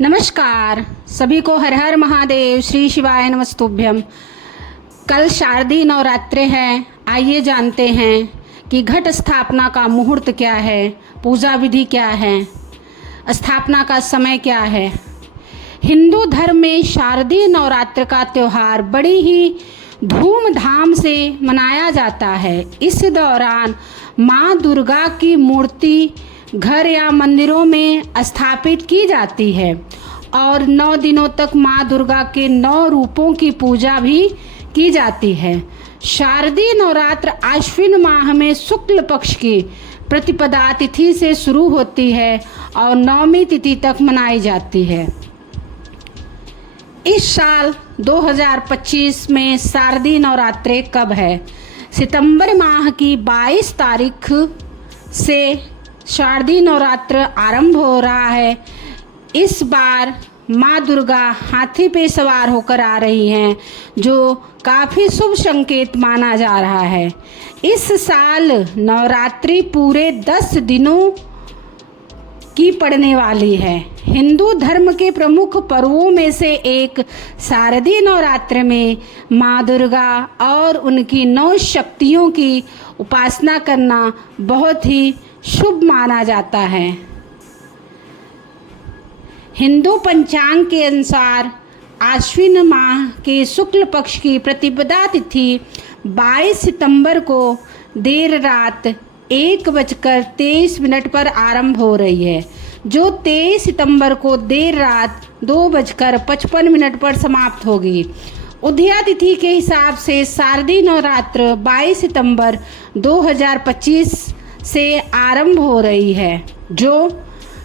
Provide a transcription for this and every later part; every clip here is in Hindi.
नमस्कार सभी को, हर हर महादेव, श्री शिवाय नमस्तुभ्यम। कल शारदीय नवरात्रे हैं। आइए जानते हैं कि घट स्थापना का मुहूर्त क्या है, पूजा विधि क्या है, स्थापना का समय क्या है। हिंदू धर्म में शारदीय नवरात्र का त्यौहार बड़ी ही धूमधाम से मनाया जाता है। इस दौरान माँ दुर्गा की मूर्ति घर या मंदिरों में स्थापित की जाती है और 9 दिनों तक माँ दुर्गा के 9 रूपों की पूजा भी की जाती है। शारदीय नवरात्र आश्विन माह में शुक्ल पक्ष की प्रतिपदा तिथि से शुरू होती है और 9वीं तिथि तक मनाई जाती है। इस साल 2025 में शारदीय नवरात्रे कब है? सितंबर माह की 22 तारीख से शारदीय नवरात्र आरंभ हो रहा है। इस बार माँ दुर्गा हाथी पे सवार होकर आ रही हैं, जो काफ़ी शुभ संकेत माना जा रहा है। इस साल नवरात्रि पूरे 10 दिनों की पड़ने वाली है। हिंदू धर्म के प्रमुख पर्वों में से एक शारदीय नवरात्र में माँ दुर्गा और उनकी 9 शक्तियों की उपासना करना बहुत ही शुभ माना जाता है। हिंदू पंचांग के अनुसार आश्विन माह के शुक्ल पक्ष की प्रतिपदा तिथि 22 सितंबर को देर रात 1:23 पर आरंभ हो रही है, जो 23 सितंबर को देर रात 2:55 पर समाप्त होगी। उदया तिथि के हिसाब से शारदीय नवरात्र 22 सितंबर 2025 से आरंभ हो रही है, जो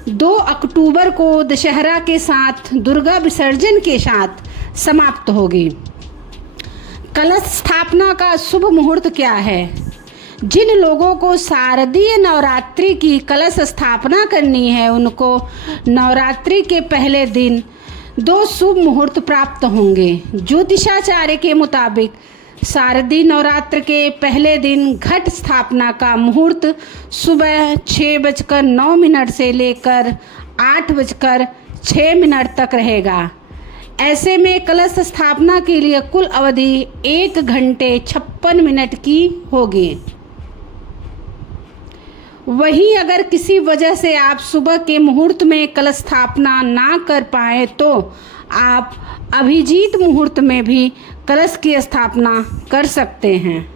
2 अक्टूबर को दशहरा के साथ दुर्गा विसर्जन के साथ समाप्त होगी। कलश स्थापना का शुभ मुहूर्त क्या है? जिन लोगों को शारदीय नवरात्रि की कलश स्थापना करनी है, उनको नवरात्रि के पहले दिन 2 शुभ मुहूर्त प्राप्त होंगे। ज्योतिषाचार्य के मुताबिक शारदीय नवरात्र के पहले दिन घट स्थापना का मुहूर्त सुबह 6:09 से लेकर 8:06 तक रहेगा। ऐसे में कलश स्थापना के लिए कुल अवधि 1 घंटे 56 मिनट की होगी। वहीं अगर किसी वजह से आप सुबह के मुहूर्त में कलश स्थापना ना कर पाए, तो आप अभिजीत मुहूर्त में भी कलश की स्थापना कर सकते हैं,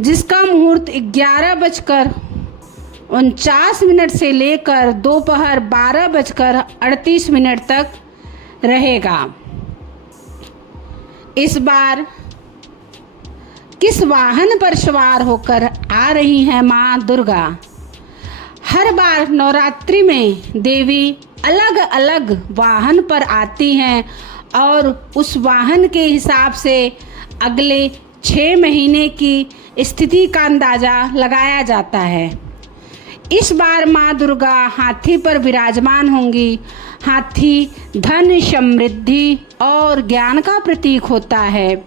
जिसका मुहूर्त 11:49 से लेकर दोपहर 12:38 तक रहेगा। इस बार किस वाहन पर सवार होकर आ रही हैं माँ दुर्गा? हर बार नवरात्रि में देवी अलग अलग वाहन पर आती हैं और उस वाहन के हिसाब से अगले 6 महीने की स्थिति का अंदाज़ा लगाया जाता है। इस बार माँ दुर्गा हाथी पर विराजमान होंगी। हाथी धन, समृद्धि और ज्ञान का प्रतीक होता है।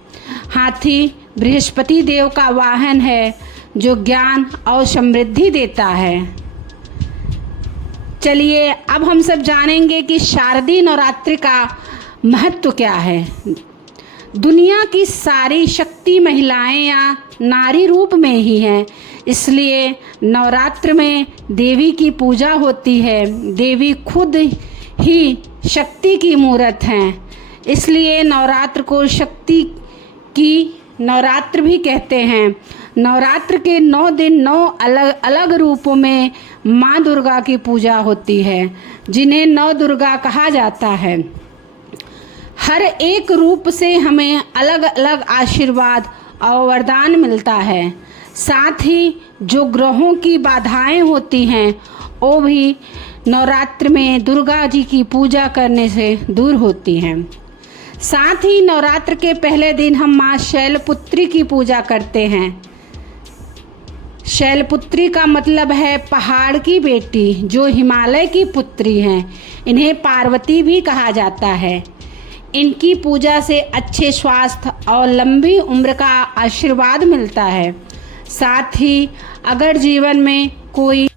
हाथी बृहस्पति देव का वाहन है, जो ज्ञान और समृद्धि देता है। चलिए अब हम सब जानेंगे कि शारदीय नवरात्रि का महत्व क्या है। दुनिया की सारी शक्ति महिलाएं या नारी रूप में ही हैं, इसलिए नवरात्र में देवी की पूजा होती है। देवी खुद ही शक्ति की मूर्त हैं, इसलिए नवरात्र को शक्ति की नवरात्र भी कहते हैं। नवरात्र के 9 दिन 9 अलग अलग रूपों में माँ दुर्गा की पूजा होती है, जिन्हें 9 दुर्गा कहा जाता है। हर एक रूप से हमें अलग अलग आशीर्वाद और वरदान मिलता है। साथ ही जो ग्रहों की बाधाएं होती हैं, वो भी नवरात्र में दुर्गा जी की पूजा करने से दूर होती हैं। साथ ही नवरात्र के पहले दिन हम माँ शैलपुत्री की पूजा करते हैं। शैलपुत्री का मतलब है पहाड़ की बेटी, जो हिमालय की पुत्री हैं। इन्हें पार्वती भी कहा जाता है। इनकी पूजा से अच्छे स्वास्थ्य और लंबी उम्र का आशीर्वाद मिलता है। साथ ही अगर जीवन में कोई